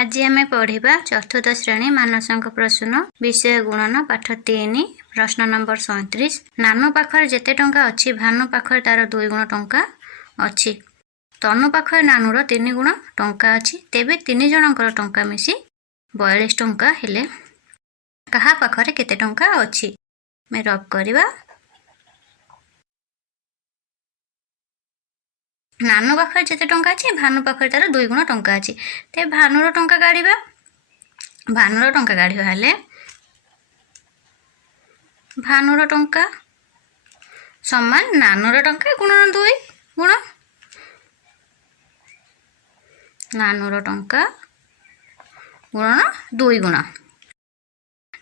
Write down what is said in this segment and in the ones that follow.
आज आम पढ़ा चतुर्थ श्रेणी मानसंक प्रश्न विषय गुणन पाठ 3 प्रश्न नंबर 37। नानू पाखर जेते टंका अच्छी भानु पाखर तार 2 गुण टंका अच्छी। तनु पाखर नानूर 3 गुण टंका अच्छी। तेबे 3 जनकर टंका मिसी 42 टंका हेले कहा पाखरे केते टंका अच्छी। मैं रब करवा नानू पाखर जेते टंका अच्छी भानु पाखर तार 2 गुण टंका अच्छी। ते भानुर टंका काढ़ा भानुर टंका काढ़ा हेले भानुर टंका समान नानूर टंका गुणन 2 गुण नानूर टंका गुणन 2 गुण।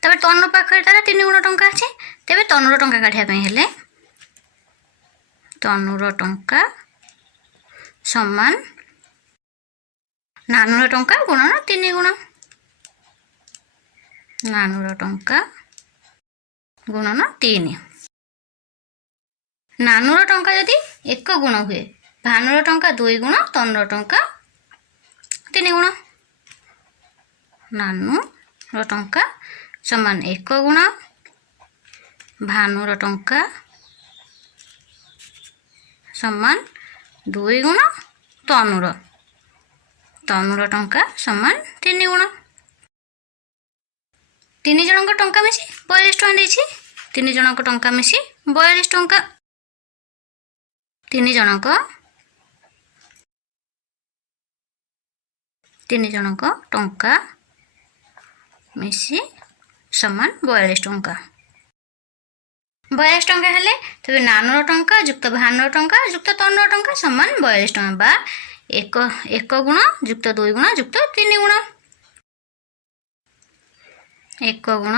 तबे तनु पाखर तार 3 गुण टंका अच्छे। तेबे तनुर टंका काढ़ा हेले तनुर टंका समान नानूर टंका गुणन 3 गुण नानूर टंका गुणन 3। नानूर टंका यदि 1 गुण हुए भानुर टंका 2 गुण तनुर टंका 3 गुण नानूर टंका समान 1 गुण भानुर टंका समान 2 गुण तनुर टंका समान 3 गुण। 3 जनक टंका मिसी 42 टंका देछि। 3 जनक टंका मिसी 42 टंका 3 जनक टंका मिसी समान 42 टंका 42 टंका हेले तबे नानूर टंका युक्त भानुर टंका युक्त तनुर टंका समान 42 टंका बा 1 गुण युक्त 2 गुण युक्त 3 गुण 1 गुण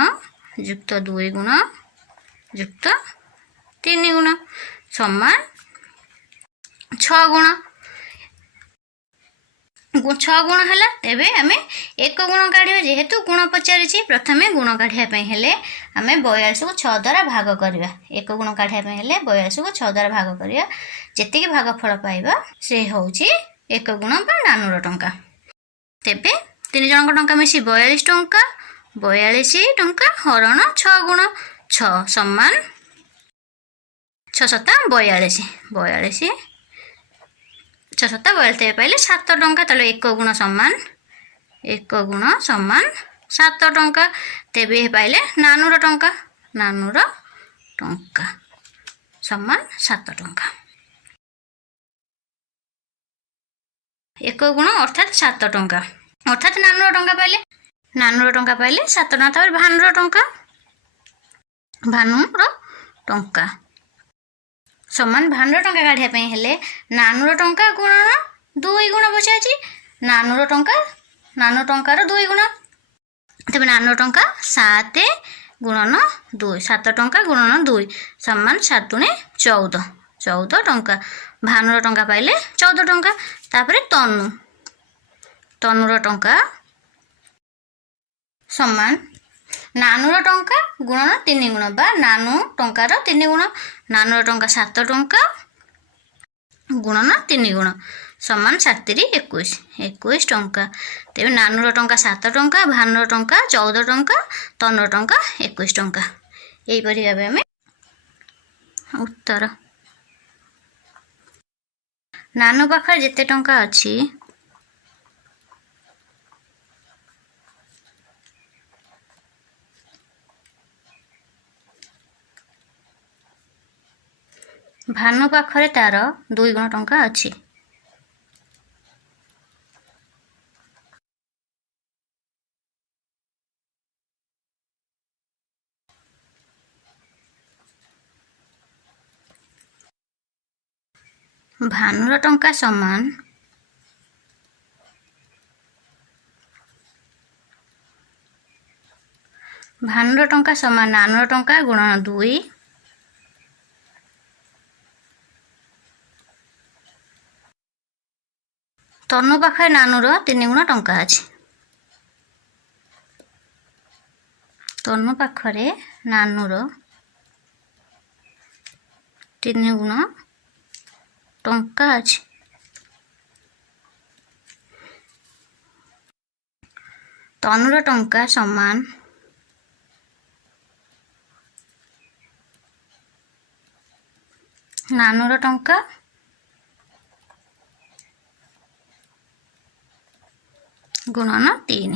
युक्त 2 गुण युक्त 3 गुण समान 6 गुण 6 गुण है तेबे आमे 1 गुण काढ़ा जेहेतु गुण पचारि प्रथमे गुण काढ़ा हेले आमे 42 को 6 द्वारा भाग करवा। 1 गुण काढ़ा हेले 42 को 6 द्वारा भाग करवा जेतिकी भागफल पाइबा से होउची 1 गुण बा नानूर टंका। तेबे 3 जनक टंका मिसी 42 टंका 42 टंका हरण 6 गुण 6 समान 6 सता 42 42 6 सता 42 पाइले 7 टंका तले 1 गुण समान 7 टंका। तेबे पाइले नानूर टंका समान 7 टंका 1 गुण अर्थात 7 टंका अर्थात नानूर टंका पाइले 7 टंका। तापर भानुर टंका समान भानुर टंका काढ़ा हेले नानूर टंका गुणन 2 गुण बचाची नानूर टंकार 2 गुण। तबे नानूर टंका 7 गुणन 2 7 टंका गुणन 2 समान 7 दुणे 14 टंका भानुर टंका पाइले 14 टंका। तापरे तनुर टंका समान नानूर टंका गुणन 3 गुण बा नानू टंकार 3 गुण नानूर टंका 7 टंका गुणन 3 गुण समान 7 21 टंका। तेबे नानूर टंका 7 टंका भानुर टंका 14 टंका तनुर टंका 21 टंका। यही परि भाबे हमें उत्तर नानू पाखर जेते टंका अछि भानु पाखरे तार 2 गुण टंका अछि। भानुर टंका समान नानूर टंका गुणन 2 तनु पाखरे नानूर 3 गुण टंका अछि। तनु पाखरे नानूर 3 गुण टंका अछि। तनुर टंका समान नानुर टंका गुणन 3।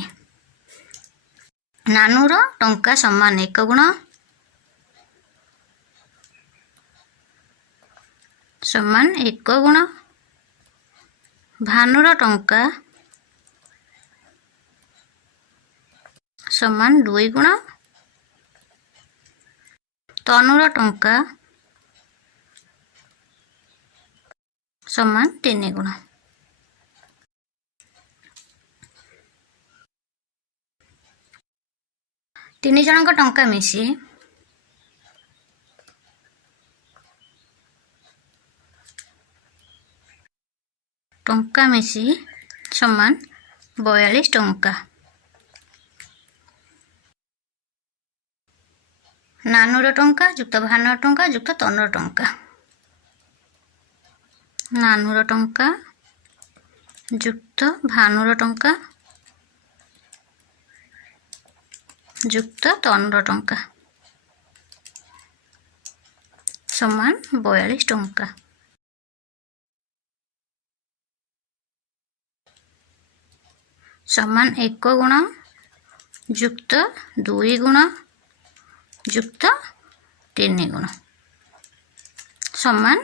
नानुर टंका समान 1 गुण समान 1 गुण भानुर टंका समान 2 गुण तनुर टंका समान 3 गुण। तीन जनक टंका मिसी समान 42 टंका। नानुर टंका जुक्त भानुर टंका जुक्त तनुर टंका नानुर टंका जुक्त भानुर टंका जुक्त तनुर टंका समान 42 टंका। समान 1 गुण जुक्त 2 गुण जुक्त 3 गुण समान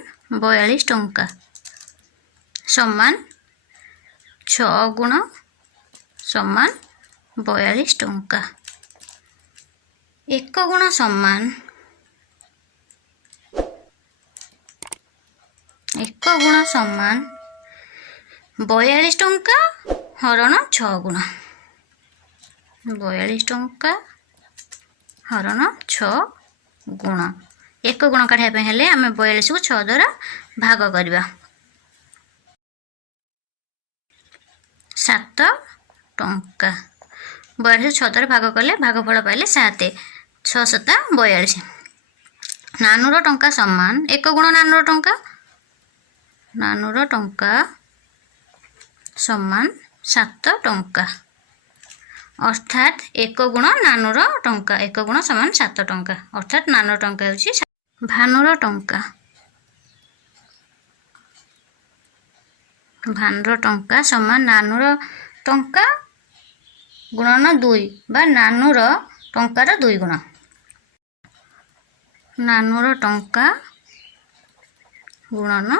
42 टंका समान 6 गुण समान 42 टंका। 1 गुण समान 42 टंका हरण 6 गुण 42 टंका हरण 6 गुण। 1 गुण काढ़ा हेले आम 42 को 6 द्वारा भाग करवा 7 टंका 42 6 द्वारा भाग कले भागफल पाइले 7 6 7 42। नानुर टंका समान 1 गुण नानुर टंका समान 7 टंका अर्थात 1 गुण नानुर टंका 1 गुण समान 7 टंका अर्थात नानुर टंका होची भानुर टंका समान नानुर टंका गुणन 2 बा नानुर टंकार 2 गुण नानुर टंका गुणन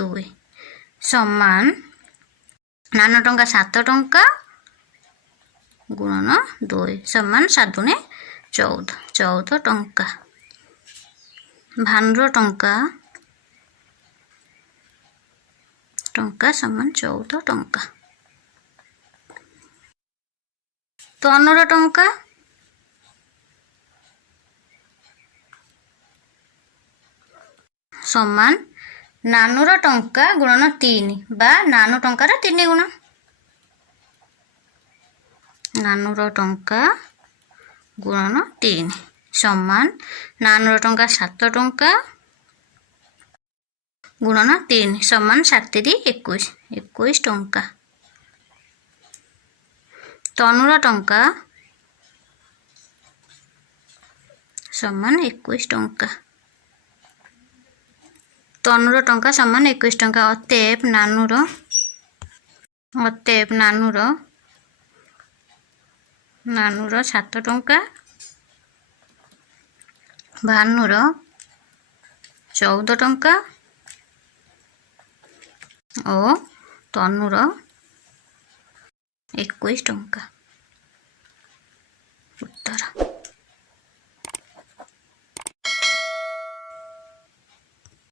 2 समान नानुर टंका 7 टंका गुणन 2 समान 7 दुने 14 टंका। भानुर टंका समान 14 टंका। तनुर टंका समान नानुर टंका गुणन 3 बा नानु टंकार 3 गुण नानुर टंका गुणन 3 समान नानुर टंका 7 टंका गुणन 3 समान 7 21 टंका। तनुर टंका समान 21 टंका तनुर टंका समान 21 टंका अतएव नानुर 7 टंका भानुर 14 टंका और तनुर 21 टंका।